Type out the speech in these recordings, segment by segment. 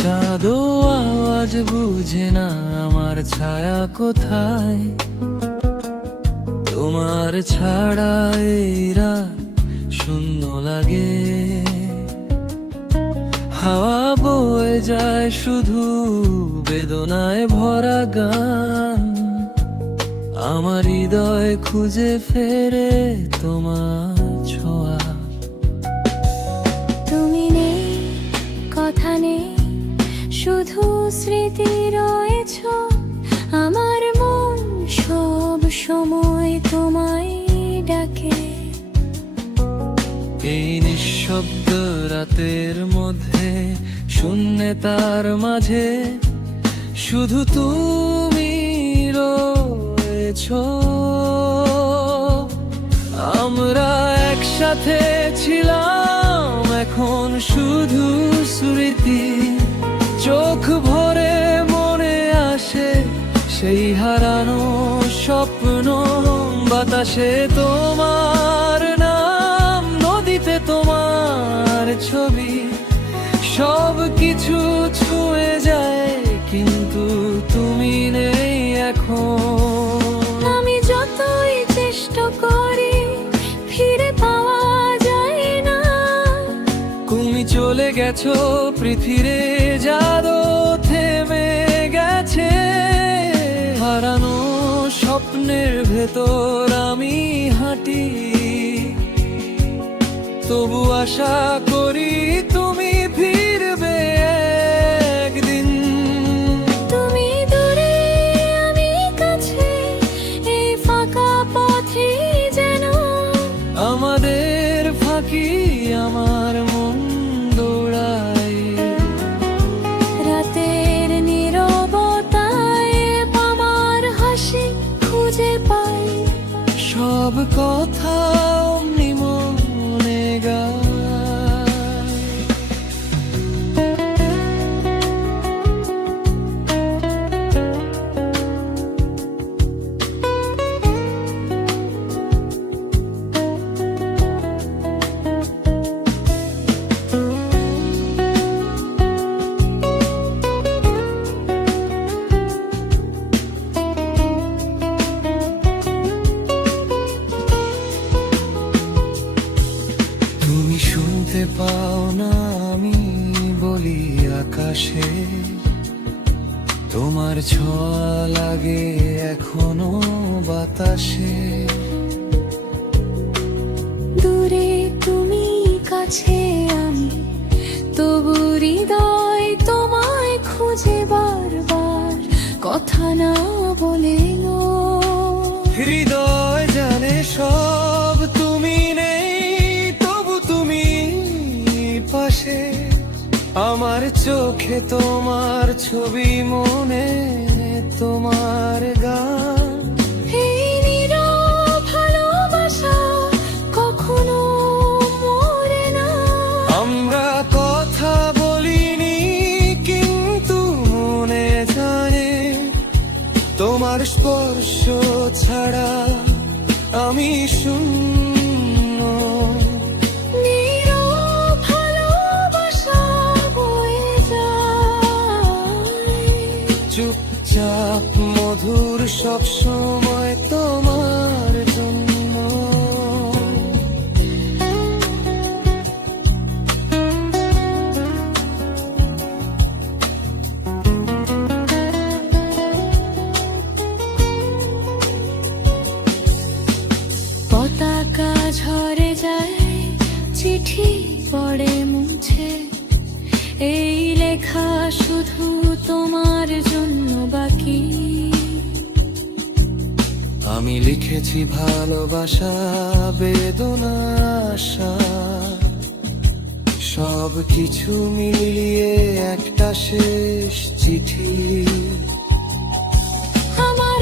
চাঁদও আওয়াজ বুঝে না আমার ছায়া কোথায়, তোমার ছাড়া এই রাত শূন্য লাগে। হাওয়া বয়ে যায় শুধু বেদনায় ভরা গান, আমার হৃদয় খুঁজে ফেরে তোমার ছোঁয়া। তুমি নেই, কথা নেই, শুধু স্মৃতি রয়েছ। আমার মন সব সময় তোমায় ডাকে। এই নিঃশব্দ রাতের মধ্যে, শূন্যতার মাঝে শুধু তুমি রয়েছ। আমরা একসাথে ছিলাম, এখন শুধু স্মৃতি। চোখ ভরে মনে আসে সেই হারানো স্বপ্ন। বাতাসে তোমার নাম, নদীতে তোমার ছবি, সব কিছু ছুঁয়ে যায়, কিন্তু তুমি নেই এখন। আমি যতই চেষ্টা করি ফিরে পাওয়া যায় না। তুমি চলে গেছো, পৃথিবীর জাদু থেমে গেছে। হারানো স্বপ্নের ভেতর আমি হাঁটি, তবু আশা করি তুমি ফিরবে একদিন। তুমি দূরে, আমি কাছে, এই ফাঁকা পথে যেন আমাদের ফাঁকি আমার মন দৌড়ায়। রাতের নীরবতায় আমার হাসি খুঁজে পাই। সব কথা অমনি মনে গায়। তুমি শুনতে পাও না আমি বলি আকাশে, তোমার ছোঁয়া লাগে এখনো বাতাসে। দূরে তুমি, কাছে আমি, তবু হৃদয় তোমায় খুঁজে বারবার, কথা না বলেও। হৃদয় জানে সব, তুমি নেই তবু তুমি পাশে। আমার চোখে তোমার ছবি, মনে তোমার গান। এই নীরব ভালোবাসা কখনো মরে না। আমরা কথা বলিনি কিন্তু মনে জানে, তোমার স্পর্শ ছাড়া আমি শূন্য। নীরব ভালোবাসা বয়ে যায়, চুপচাপ মধুর সব সময় তোমার জন্য। পতাকা ঝরে যায়, চিঠি পড়ে মুছে, এই লেখা শুধু তোমার জন্য বাকি। আমি লিখেছি ভালোবাসা, বেদনা, আশা, সব কিছু মিলিয়ে একটা শেষ চিঠি। আমার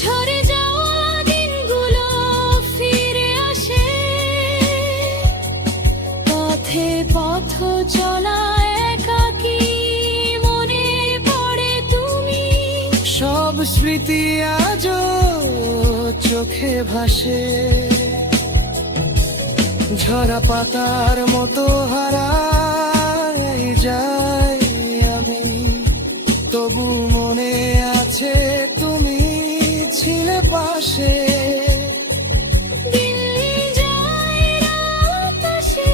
ঝরে যাওয়া দিনগুলো ফিরে আসে, পথে পথ চলা একাকী মনে পড়ে তুমি। সব স্মৃতি আজও চোখে ভাসে, ঝরা পাতার মতো হারাই যাই আমি, তবু মনে আছে তুমি ছিলে পাশে। দিন যায় রাত আসে,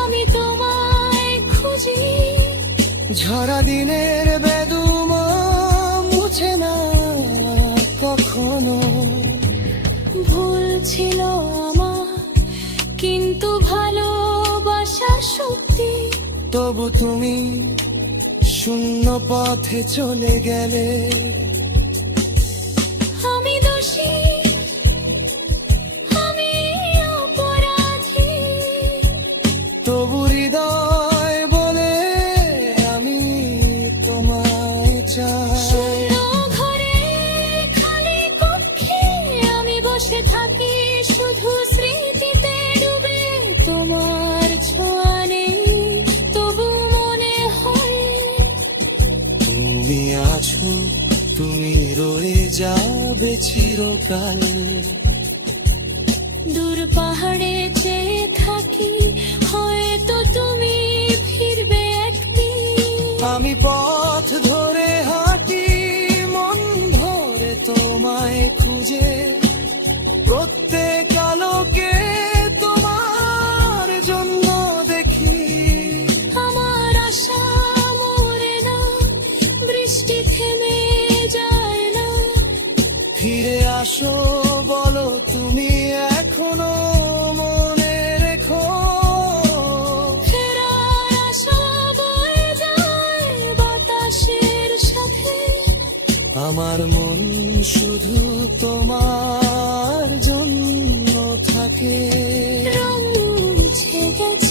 আমি তোমায় খুঁজি। ঝরা দিনের বেদুম মুছে না কখনো। ভুল ছিল আমার, কিন্তু ভালোবাসা সত্যি। তবু তুমি শূন্য পথে চলে গেলে। আমি দোষী, আমি অপরাধী, তবু হৃদয় বলে আমি তোমায় চাই। শূন্য ঘরে খালি কক্ষে আমি বসে থাকি, শুধু স্মৃতিতে ডুবে। তোমার ছোঁয়া নেই, তবু মনে হয় তুমি আছো, তুমি রয়ে যাবে চিরকাল। দূর পাহাড়ে চেয়ে থাকি, হয়তো তুমি ফিরবে একদিন। আমি পথ ধরে হাঁটি মন ভরে তোমায় খুঁজে, প্রত্যেক আলোকে তোমার জন্য দেখি। আমার আশা মরে না, বৃষ্টি থেমে যায় না। ফিরে আসো বলো তুমি এখনো মনে রেখো। ফেরার আশা বয়ে যায় বাতাসের সাথে, আমার মন শুধু তোমার জন্য থাকে। রং মুছে গেছে